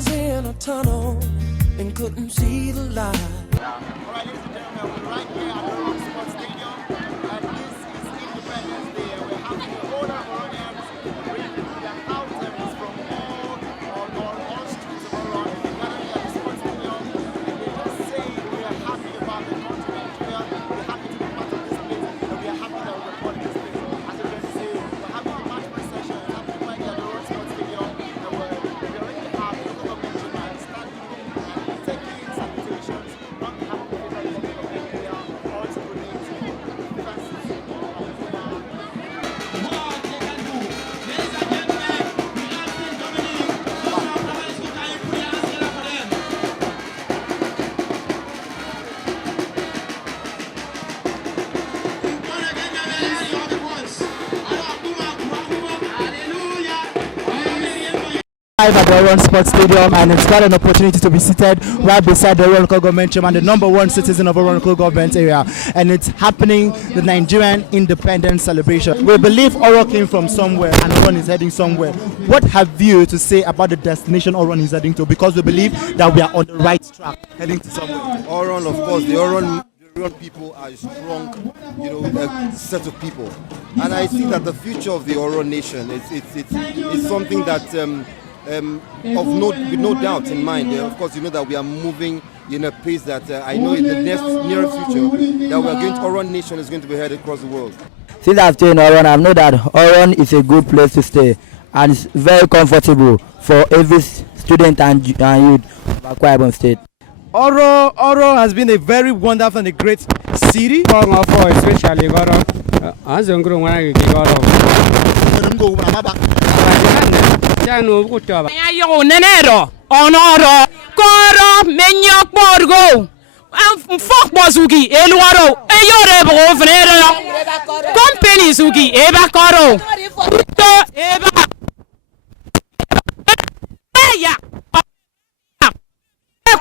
was in a tunnel and couldn't see the light. All right, ladies and gentlemen, we're right here at the ORON Sports Stadium, and this is Independence Day. We're having all our Oronians bringing their thousands from all streets of ORON. They're gathering at the sports stadium, and they're just saying we are happy about the continent. We're happy to be part of this place, and we are happy that we're part of this place. As you can see, we're having a match by session, happening right here at the ORON Sports Stadium, and we already have the local government and standing and taking salutations on behalf of the federal government of Nigeria, also donating defenses of Live at the ORON Sports Stadium, and it's got an opportunity to be seated right beside the ORON local government chairman, the #1 citizen of ORON local government area, and it's happening the Nigerian Independence Celebration. We believe ORON came from somewhere and ORON is heading somewhere. What have you to say about the destination ORON is heading to? Because we believe that we are on the right track, heading to somewhere. ORON, of course, the ORON people are a strong, set of people, and I think that the future of the ORON nation it's something that. With no doubt in mind. Of course, you know that we are moving in a pace that I know in the near future that we are going to, ORON nation is going to be heard across the world. Since I've stayed in ORON, I know that ORON is a good place to stay, and it's very comfortable for every student and youth of Akwa Ibom State. ORON has been a very wonderful and a great city. Especially Nenero, Honoro, Coro, Menyok Borgo, Fok Bozuki, Eluaro, Eyorebo, Venero, Company Suki, Eba Coro, Eba, Eya,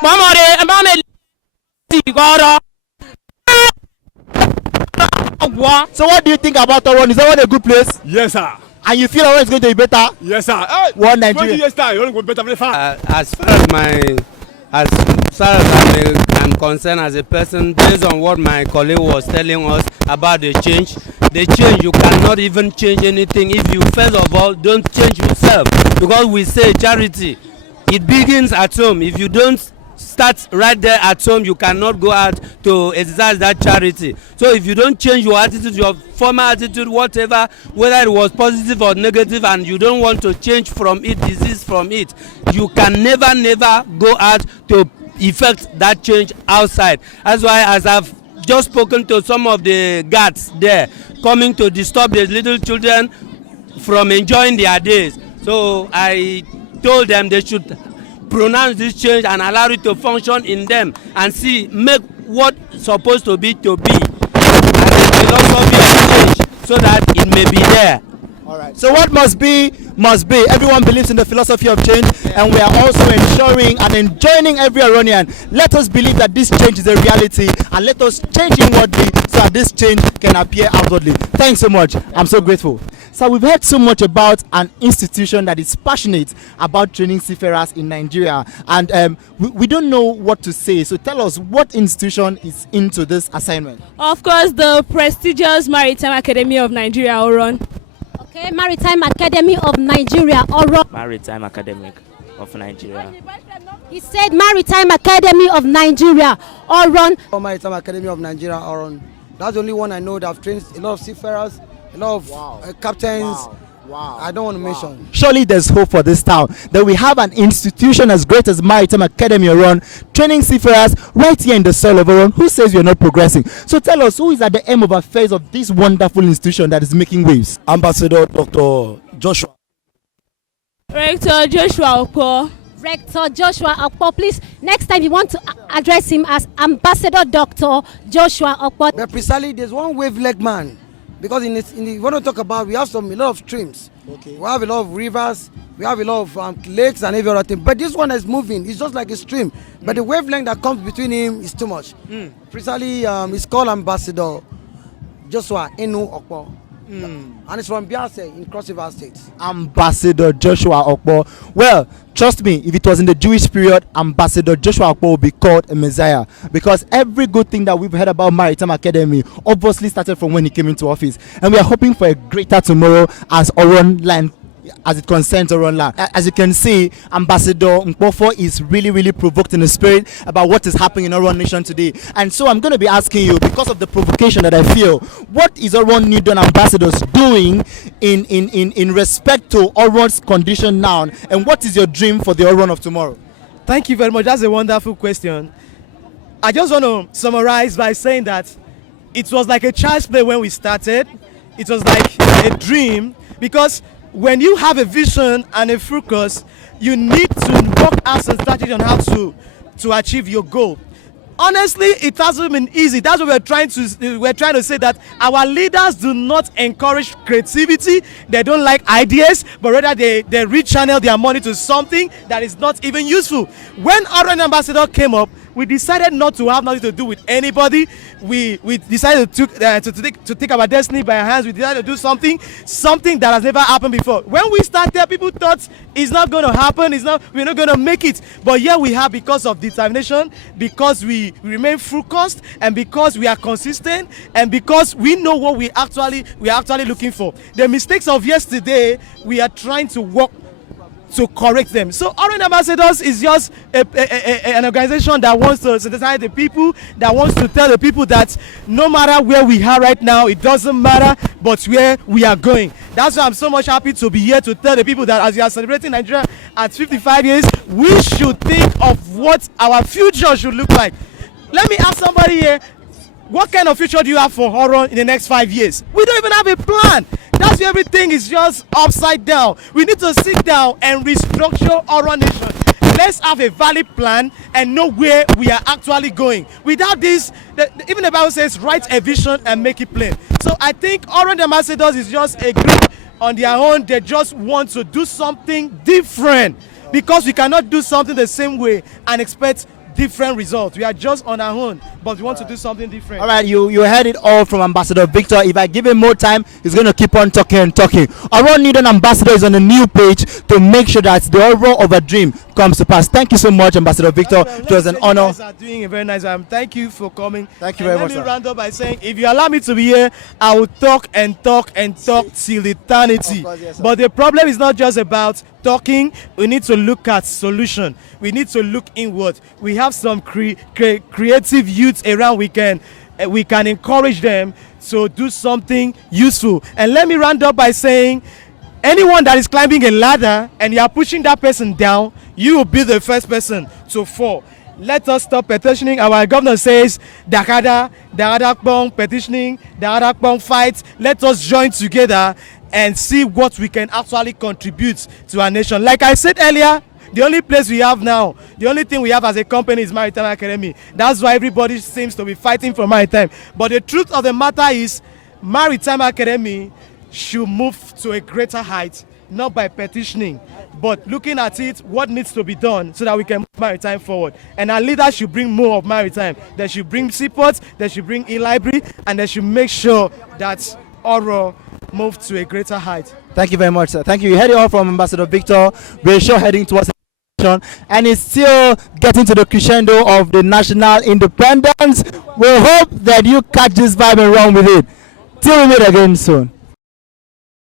Mamore, Mamma Goro. So what do you think about ORON? Is that a good place? Yes, sir. And you feel ORON is going to be better? Yes, sir. One Nigeria. 20 years time, ORON will be better very fast. As far as I'm concerned as a person, based on what my colleague was telling us about the change, you cannot even change anything if you first of all don't change yourself. Because we say charity, it begins at home. If you don't start right there at home, you cannot go out to exercise that charity. So if you don't change your attitude, your former attitude, whatever, whether it was positive or negative, and you don't want to change from it, disease from it, you can never go out to effect that change outside. That's why, as I've just spoken to some of the guards there, coming to disturb the little children from enjoying their days. So I told them they should pronounce this change and allow it to function in them and see, make what supposed to be and the philosophy of change so that it may be there. All right. So what must be, must be. Everyone believes in the philosophy of change, and we are also ensuring and enjoining every Oronian. Let us believe that this change is a reality, and let us change inwardly so that this change can appear outwardly. Thanks so much. I'm so grateful. So we've heard so much about an institution that is passionate about training seafarers in Nigeria, and we don't know what to say. So tell us, what institution is into this assignment? Of course, the prestigious Maritime Academy of Nigeria, ORON. Okay, Maritime Academy of Nigeria, ORON. Maritime Academy of Nigeria. He said Maritime Academy of Nigeria, ORON. Maritime Academy of Nigeria, ORON. That's the only one I know that have trained a lot of seafarers, a lot of captains. Wow. I don't want to mention. Surely there's hope for this town, that we have an institution as great as Maritime Academy ORON training seafarers right here in the soil of ORON. Who says we are not progressing? So tell us, who is at the aim of affairs of this wonderful institution that is making waves? Ambassador Dr. Joshua. Rector Joshua Okpo. Rector Joshua Okpo, please, next time you want to address him as Ambassador Dr. Joshua Okpo. But precisely, there's one wavelength man. Because we want to talk about, we have a lot of streams. Okay. We have a lot of rivers, we have a lot of lakes and every other thing. But this one is moving, it's just like a stream. But the wavelength that comes between him is too much. Precisely, it's called Ambassador Joshua Okpo. And it's from Biase in Cross River State. Ambassador Joshua Okpo. Well, trust me, if it was in the Jewish period, Ambassador Joshua Okpo would be called a Messiah, because every good thing that we've heard about Maritime Academy obviously started from when he came into office, and we are hoping for a greater tomorrow as ORON land, as it concerns ORON land. As you can see, Ambassador Nkpofo is really provoked in the spirit about what is happening in ORON Nation today. And so I'm going to be asking you, because of the provocation that I feel, what is ORON New Dawn ambassadors doing in respect to ORON's condition now, and what is your dream for the ORON of tomorrow? Thank you very much. That's a wonderful question. I just want to summarize by saying that it was like a child's play when we started. It was like a dream, because when you have a vision and a focus, you need to work out some strategy on how to achieve your goal. Honestly, it hasn't been easy. That's what we're trying to say, that our leaders do not encourage creativity. They don't like ideas, but rather they rechannel their money to something that is not even useful. When ORON ambassador came up, we decided not to have nothing to do with anybody. We decided to take our destiny by our hands. We decided to do something that has never happened before. When we started, people thought it's not going to happen. We're not going to make it. But here we have, because of determination, because we remain focused, and because we are consistent, and because we know what we are actually looking for. The mistakes of yesterday, we are trying to work to correct them. So ORON Ambassadors is just an organization that wants to sensitize the people, that wants to tell the people that no matter where we are right now, it doesn't matter, but where we are going. That's why I'm so much happy to be here to tell the people that as we are celebrating Nigeria at 55 years, we should think of what our future should look like. Let me ask somebody here, what kind of future do you have for ORON in the next 5 years? We don't even have a plan. That's why everything is just upside down. We need to sit down and restructure ORON Nation. Let's have a valid plan and know where we are actually going. Without this, even the Bible says, write a vision and make it plain. So I think ORON Ambassadors is just a group on their own. They just want to do something different, because we cannot do something the same way and expect different results. We are just on our own, but we want to do something different. All right, you heard it all from Ambassador Victor. If I give him more time, he's going to keep on talking and talking. ORON New Dawn ambassador is on a new page to make sure that the overall of a dream comes to pass. Thank you so much, Ambassador Victor. It was an honor. You guys are doing a very nice job. Thank you for coming. Thank you very much. Let me round up by saying, if you allow me to be here, I will talk and talk and talk till eternity. Yes, but the problem is not just about talking. We need to look at solution. We need to look inward. We have some creative youths around. We can encourage them to do something useful. And let me round up by saying, anyone that is climbing a ladder and you are pushing that person down, you will be the first person to fall. Let us stop petitioning. Our governor says, Dakada petitioning, Dakada fight. Let us join together and see what we can actually contribute to our nation. Like I said earlier, the only place we have now, the only thing we have as a company is Maritime Academy. That's why everybody seems to be fighting for Maritime. But the truth of the matter is, Maritime Academy should move to a greater height, not by petitioning, but looking at it, what needs to be done so that we can move Maritime forward. And our leaders should bring more of Maritime. They should bring seaports, they should bring e-library, and they should make sure that ORON move to a greater height. Thank you very much, sir. Thank you. You heard it all from Ambassador Victor. We're sure heading towards, and it's still getting to the crescendo of the national independence. We hope that you catch this vibe and run with it. Till we meet again soon.